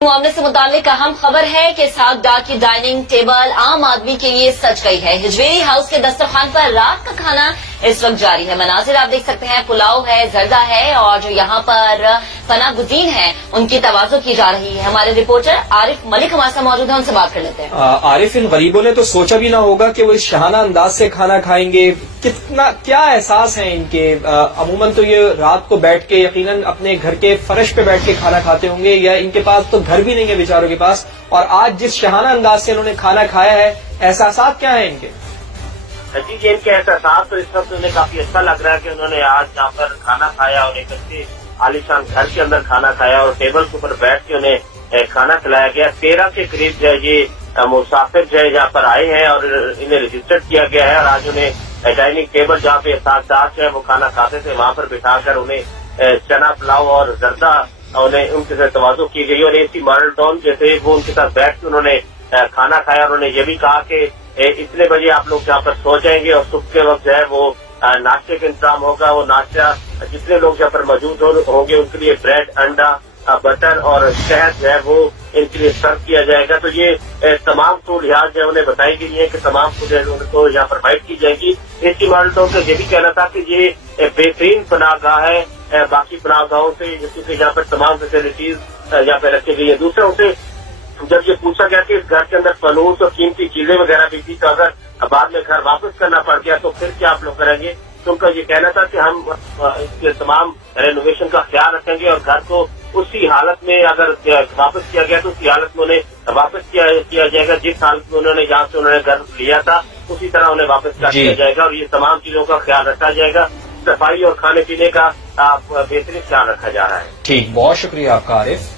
मामले से मुताल्लिक अहम खबर है कि साउथ डाक की डाइनिंग टेबल आम आदमी के लिए सज गई है। हिजवेरी हाउस के दस्तरखान पर रात का खाना इस वक्त जारी है। मनाजिर आप देख सकते हैं, पुलाव है, जर्दा है और जो यहाँ पर फना गुजीन है उनकी तवाज़ो की जा रही है। हमारे रिपोर्टर आरिफ मलिक हमारे साथ मौजूद है, उनसे बात कर लेते हैं। आरिफ, इन गरीबों ने तो सोचा भी ना होगा कि वो इस शहाना अंदाज से खाना खाएंगे। कितना क्या एहसास है इनके। अमूमन तो ये रात को बैठ के यकीनन अपने घर के फर्श पे बैठ के खाना खाते होंगे, या इनके पास तो घर भी नहीं है बेचारों के पास। और आज जिस शहाना अंदाज से इन्होंने खाना खाया है, एहसास क्या है इनके? जी, इनके एहसास तो इस वक्त उन्हें काफी अच्छा लग रहा है कि उन्होंने आज यहाँ पर खाना खाया और एक अच्छे आलीशान घर के अंदर खाना खाया और टेबल के ऊपर बैठ के उन्हें खाना खिलाया गया। 13 के करीब जो है ये मुसाफिर जो है यहाँ पर आए हैं और इन्हें रजिस्टर्ड किया गया है और आज उन्हें डाइनिंग टेबल जहाँ पे साथ जो है वो खाना खाते थे वहाँ पर बिठाकर उन्हें चना पुलाव और जर्दा उन्हें उनके साथ तवाज़ो की गई और एसी मॉडल टाउन जैसे वो उनके साथ बैठ के उन्होंने खाना खाया और उन्हें ये भी कहा कि इतने बजे आप लोग यहाँ पर सो जाएंगे और सुबह के वक्त जो है वो नाश्ते का इंतजाम होगा। वो नाश्ता जितने लोग यहाँ पर मौजूद होंगे उनके लिए ब्रेड, अंडा, बटर और शहद जो है वो इनके लिए सर्व किया जाएगा। तो ये तमाम सहूलियात जो है उन्हें बताई गई है कि तमाम उनको यहाँ पर प्रोवाइड की जाएगी। एसी मॉडल टाउन का ये भी कहना था कि ये बेहतरीन पनाहगाह है बाकी पनाहगाहों से, क्योंकि यहाँ पर तमाम फैसिलिटीज यहाँ पे रखी गई है। दूसरा उनसे जब ये पूछा गया कि इस घर के अंदर फनूस और कीमती चीजें वगैरह भी थी, तो अगर बाद में घर वापस करना पड़ गया तो फिर क्या आप लोग करेंगे? तो उनका ये कहना था कि हम इसके तमाम रेनोवेशन का ख्याल रखेंगे और घर को उसी हालत में अगर वापस किया गया तो उसी हालत में उन्हें वापस किया जाएगा। जिस हालत में उन्होंने जहाँ से उन्होंने घर लिया था उसी तरह उन्हें वापस कर दिया जाएगा और ये तमाम चीजों का ख्याल रखा जाएगा। सफाई और खाने पीने का बेहतरीन ख्याल रखा जा रहा है। ठीक, बहुत शुक्रिया आपका आरिफ।